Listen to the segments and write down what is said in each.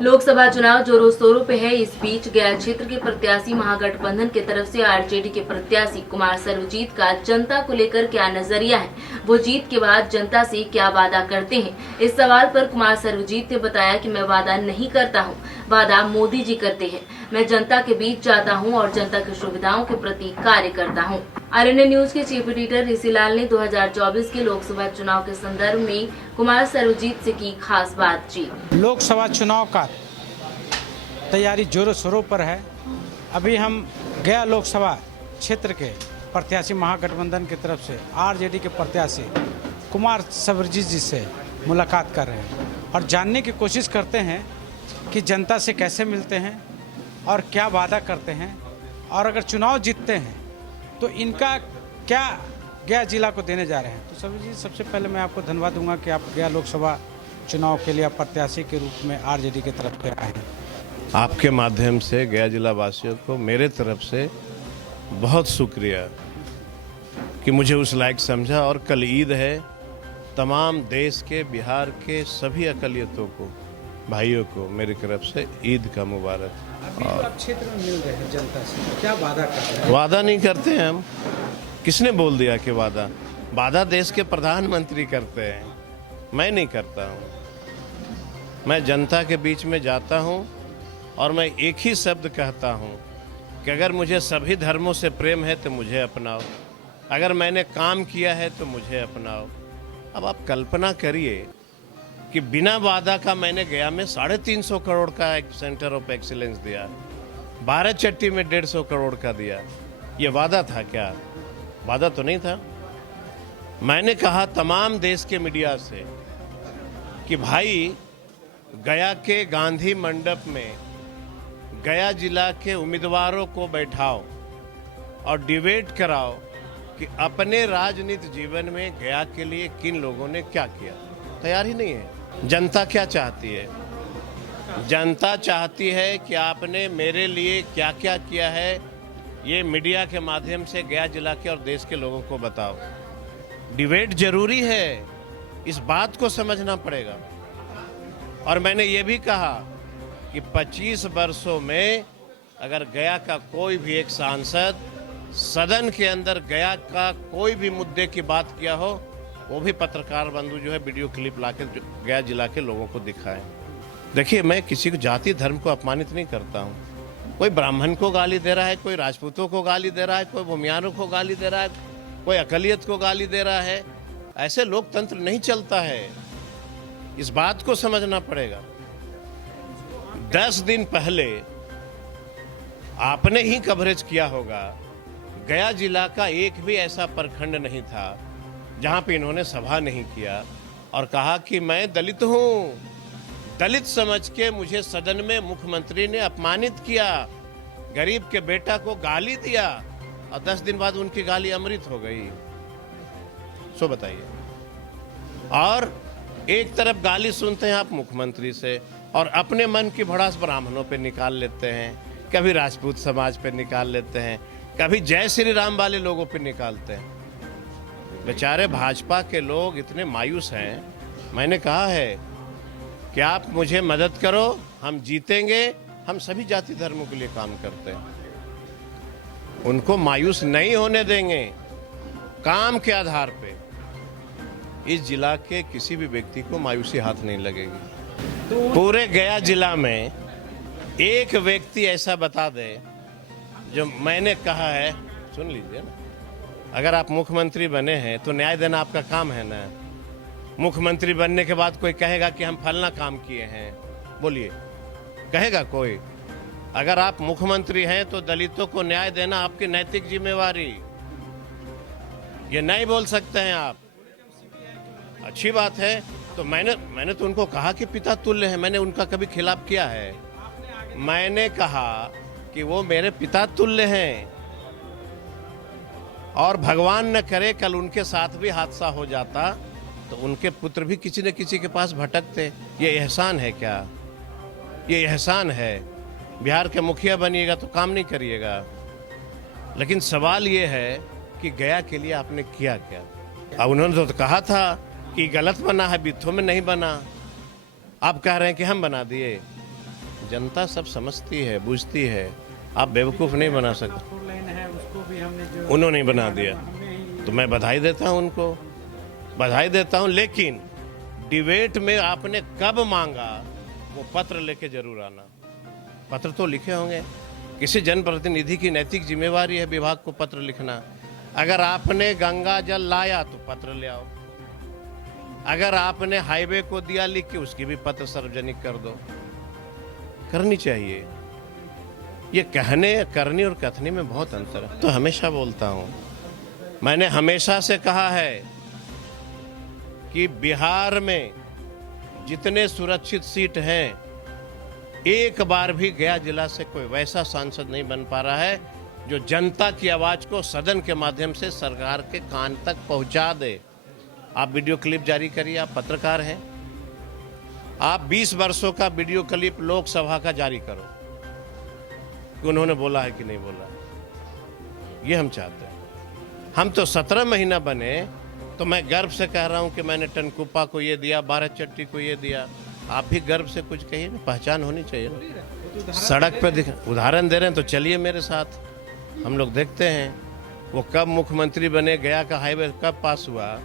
लोकसभा चुनाव जोरों शोरों पे है। इस बीच गया क्षेत्र के प्रत्याशी महागठबंधन की तरफ से आरजेडी के प्रत्याशी कुमार सर्वजीत का जनता को लेकर क्या नजरिया है, वो जीत के बाद जनता से क्या वादा करते हैं। इस सवाल पर कुमार सर्वजीत ने बताया कि मैं वादा नहीं करता हूं, वादा मोदी जी करते हैं। मैं जनता के बीच जाता हूं और जनता की सुविधाओं के प्रति कार्य करता हूं। आरएनए न्यूज के चीफ एडिटर ऋषि लाल ने 2024 के लोकसभा चुनाव के संदर्भ में कुमार सर्वजीत से की खास बातचीत। लोकसभा चुनाव का तैयारी जोरों शोरों पर है। अभी हम गया लोकसभा क्षेत्र के प्रत्याशी महागठबंधन की तरफ से आरजेडी के प्रत्याशी कुमार सर्वजीत जी से मुलाकात कर रहे हैं और जानने की कोशिश करते हैं कि जनता से कैसे मिलते हैं और क्या वादा करते हैं, और अगर चुनाव जीतते हैं तो इनका क्या गया जिला को देने जा रहे हैं। तो सर्वजीत जी, सबसे पहले मैं आपको धन्यवाद दूंगा कि आप गया लोकसभा चुनाव के लिए प्रत्याशी के रूप में आरजेडी की तरफ से आए हैं। आपके माध्यम से गया जिला वासियों को मेरे तरफ से बहुत शुक्रिया कि मुझे उस लायक समझा। और कल ईद है, तमाम देश के, बिहार के सभी अकलियतों को, भाइयों को मेरी तरफ से ईद का मुबारक। अभी तो आप क्षेत्र में मिल रहे हैं जनता से, क्या वादा करते हैं? वादा नहीं करते हैं हम। किसने बोल दिया कि वादा? वादा देश के प्रधानमंत्री करते हैं, मैं नहीं करता हूँ। मैं जनता के बीच में जाता हूँ और मैं एक ही शब्द कहता हूँ कि अगर मुझे सभी धर्मों से प्रेम है तो मुझे अपनाओ, अगर मैंने काम किया है तो मुझे अपनाओ। अब आप कल्पना करिए कि बिना वादा का मैंने गया में 350 करोड़ का एक सेंटर ऑफ एक्सीलेंस दिया, 12 चट्टी में 150 करोड़ का दिया। ये वादा था क्या? वादा तो नहीं था। मैंने कहा तमाम देश के मीडिया से कि भाई गया के गांधी मंडप में गया जिला के उम्मीदवारों को बैठाओ और डिबेट कराओ कि अपने राजनीतिक जीवन में गया के लिए किन लोगों ने क्या किया। तैयार ही नहीं है। जनता क्या चाहती है? जनता चाहती है कि आपने मेरे लिए क्या क्या किया है, ये मीडिया के माध्यम से गया जिला के और देश के लोगों को बताओ। डिबेट जरूरी है, इस बात को समझना पड़ेगा। और मैंने ये भी कहा कि 25 वर्षों में अगर गया का कोई भी एक सांसद सदन के अंदर गया का कोई भी मुद्दे की बात किया हो, वो भी पत्रकार बंधु जो है वीडियो क्लिप लाके गया जिला के लोगों को दिखाएं। देखिए, मैं किसी को जाति धर्म को अपमानित नहीं करता हूँ। कोई ब्राह्मण को गाली दे रहा है, कोई राजपूतों को गाली दे रहा है, कोई भूमियारों को गाली दे रहा है, कोई अकलियत को गाली दे रहा है। ऐसे लोकतंत्र नहीं चलता है, इस बात को समझना पड़ेगा। 10 दिन पहले आपने ही कवरेज किया होगा, गया जिला का एक भी ऐसा प्रखंड नहीं था जहां पे इन्होंने सभा नहीं किया और कहा कि मैं दलित हूं। दलित समझ के मुझे सदन में मुख्यमंत्री ने अपमानित किया, गरीब के बेटा को गाली दिया और 10 दिन बाद उनकी गाली अमृत हो गई। सो बताइए। और एक तरफ गाली सुनते हैं आप मुख्यमंत्री से और अपने मन की भड़ास ब्राह्मणों पे निकाल लेते हैं, कभी राजपूत समाज पे निकाल लेते हैं, कभी जय श्री राम वाले लोगों पे निकालते हैं। बेचारे भाजपा के लोग इतने मायूस हैं। मैंने कहा है कि आप मुझे मदद करो, हम जीतेंगे। हम सभी जाति धर्मों के लिए काम करते हैं, उनको मायूस नहीं होने देंगे। काम के आधार पे इस जिला के किसी भी व्यक्ति को मायूसी हाथ नहीं लगेगी। पूरे गया जिला में एक व्यक्ति ऐसा बता दे जो मैंने कहा है, सुन लीजिए ना, अगर आप मुख्यमंत्री बने हैं तो न्याय देना आपका काम है ना। मुख्यमंत्री बनने के बाद कोई कहेगा कि हम फलना काम किए हैं, बोलिए, कहेगा कोई? अगर आप मुख्यमंत्री हैं तो दलितों को न्याय देना आपकी नैतिक जिम्मेवारी, ये नहीं बोल सकते हैं आप। अच्छी बात है। तो मैंने तो उनको कहा कि पिता तुल्य है, मैंने उनका कभी खिलाफ किया है? मैंने कहा कि वो मेरे पिता तुल्य हैं और भगवान न करे कल उनके साथ भी हादसा हो जाता तो उनके पुत्र भी किसी न किसी के पास भटकते। ये एहसान है क्या? ये एहसान है। बिहार के मुखिया बनिएगा तो काम नहीं करिएगा। लेकिन सवाल ये है कि गया के लिए आपने किया क्या? अब उन्होंने तो कहा था कि गलत बना है, बिथों में नहीं बना। आप कह रहे हैं कि हम बना दिए। जनता सब समझती है, बूझती है। आप बेवकूफ़ नहीं बना सकते। 4 लेन है उसको भी हमने जो उन्होंने ही बना दिया, हमने ही तो मैं बधाई देता हूं उनको, बधाई देता हूं। लेकिन डिबेट में आपने कब मांगा वो पत्र लेके जरूर आना। पत्र तो लिखे होंगे। किसी जनप्रतिनिधि की नैतिक जिम्मेवारी है विभाग को पत्र लिखना। अगर आपने गंगा जल लाया तो पत्र ले आओ। अगर आपने हाईवे को दिया लिख के, उसकी भी पत्र सार्वजनिक कर दो। करनी चाहिए। ये कहने, करने और कथने में बहुत अंतर है। तो हमेशा बोलता हूं, मैंने हमेशा से कहा है कि बिहार में जितने सुरक्षित सीट हैं, एक बार भी गया जिला से कोई वैसा सांसद नहीं बन पा रहा है जो जनता की आवाज को सदन के माध्यम से सरकार के कान तक पहुंचा दे। आप वीडियो क्लिप जारी करिए, आप पत्रकार हैं, आप 20 वर्षों का वीडियो क्लिप लोकसभा का जारी करो कि उन्होंने बोला है कि नहीं बोला। ये हम चाहते हैं। हम तो 17 महीना बने तो मैं गर्व से कह रहा हूं कि मैंने टनकुप्पा को ये दिया, बाराचट्टी को ये दिया। आप भी गर्व से कुछ कहिए, पहचान होनी चाहिए ना। सड़क पे उदाहरण दे रहे हैं तो चलिए मेरे साथ, हम लोग देखते हैं वो कब मुख्यमंत्री बने, गया का हाईवे कब पास हुआ,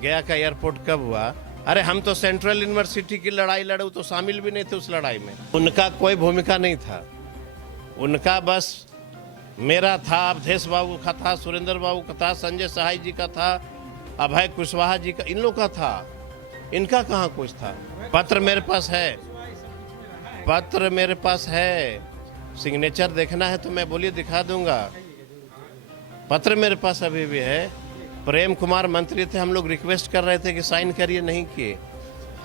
गया का एयरपोर्ट कब हुआ। अरे हम तो सेंट्रल यूनिवर्सिटी की लड़ाई लड़े, तो शामिल भी नहीं थे उस लड़ाई में। उनका कोई भूमिका नहीं था, उनका बस मेरा था, अवधेश बाबू का था, सुरेंद्र बाबू का था, संजय सहाय जी का था, अभय कुशवाहा जी का, इन लोगों का था। इनका कहाँ कुछ था। पत्र मेरे पास है, पत्र मेरे पास है, सिग्नेचर देखना है तो मैं बोलिए दिखा दूंगा। पत्र मेरे पास अभी भी है। प्रेम कुमार मंत्री थे, हम लोग रिक्वेस्ट कर रहे थे कि साइन करिए, नहीं किए।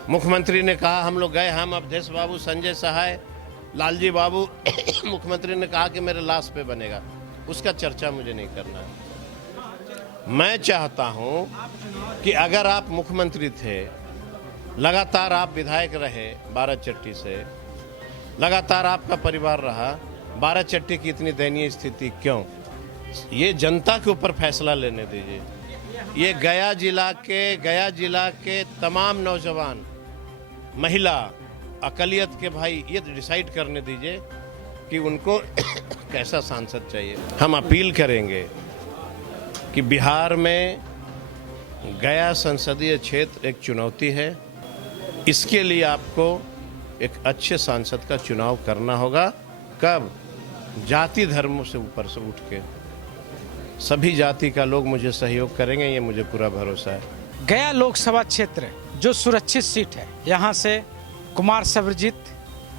मुख्यमंत्री ने कहा, हम लोग गए, हम अवधेश बाबू, संजय सहाय, लालजी बाबू मुख्यमंत्री ने कहा कि मेरे लाश पे बनेगा, उसका चर्चा मुझे नहीं करना है। मैं चाहता हूं कि अगर आप मुख्यमंत्री थे, लगातार आप विधायक रहे बाराचट्टी से, लगातार आपका परिवार रहा, बाराचट्टी की इतनी दयनीय स्थिति क्यों? ये जनता के ऊपर फैसला लेने दीजिए। ये गया जिला के तमाम नौजवान, महिला, अकलियत के भाई, ये डिसाइड करने दीजिए कि उनको कैसा सांसद चाहिए। हम अपील करेंगे कि बिहार में गया संसदीय क्षेत्र एक चुनौती है। इसके लिए आपको एक अच्छे सांसद का चुनाव करना होगा। कब? जाति धर्मों से ऊपर से उठ के सभी जाति का लोग मुझे सहयोग करेंगे, ये मुझे पूरा भरोसा है। गया लोकसभा क्षेत्र जो सुरक्षित सीट है, यहाँ से कुमार सर्वजीत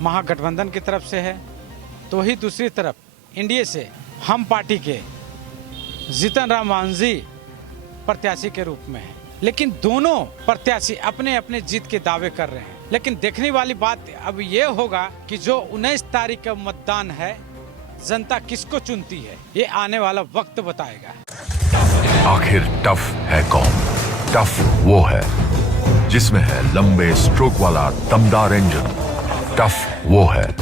महागठबंधन की तरफ से है, तो वही दूसरी तरफ इंडिया से हम पार्टी के जीतन राम मांझी प्रत्याशी के रूप में है। लेकिन दोनों प्रत्याशी अपने अपने जीत के दावे कर रहे हैं। लेकिन देखने वाली बात अब ये होगा कि जो 19 तारीख का मतदान है, जनता किसको चुनती है, ये आने वाला वक्त बताएगा। आखिर टफ है कौन? टफ वो है जिसमें है लंबे स्ट्रोक वाला दमदार इंजन। टफ वो है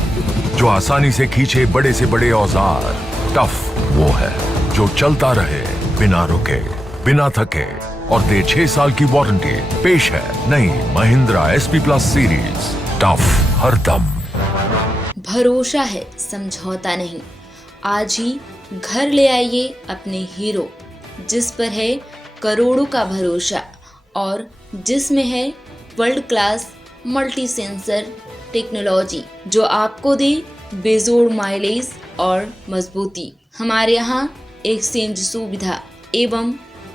जो आसानी से खींचे बड़े से बड़े औजार। टफ वो है जो चलता रहे बिना रुके, बिना थके और दे 6 साल की वारंटी। पेश है नई Mahindra SP plus series. Tough हरदम। भरोसा है, समझौता नहीं। आज ही घर ले आइए अपने हीरो, जिस पर है करोड़ों का भरोसा और जिसमें है world class multi sensor technology, जो आपको दे बेजोड़ माइलेज और मजबूती। हमारे यहाँ एक्सचेंज सुविधा एवं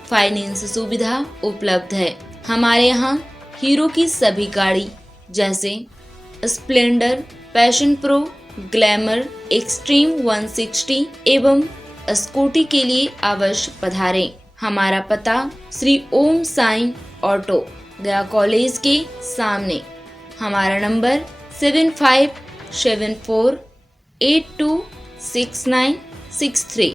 फाइनेंस सुविधा उपलब्ध है। हमारे यहाँ हीरो की सभी गाड़ी जैसे Splendor, passion pro, glamour, extreme 160 एवं स्कूटी के लिए अवश्य पधारें। हमारा पता श्री ओम साइन ऑटो, गया कॉलेज के सामने। हमारा नंबर 7574826963।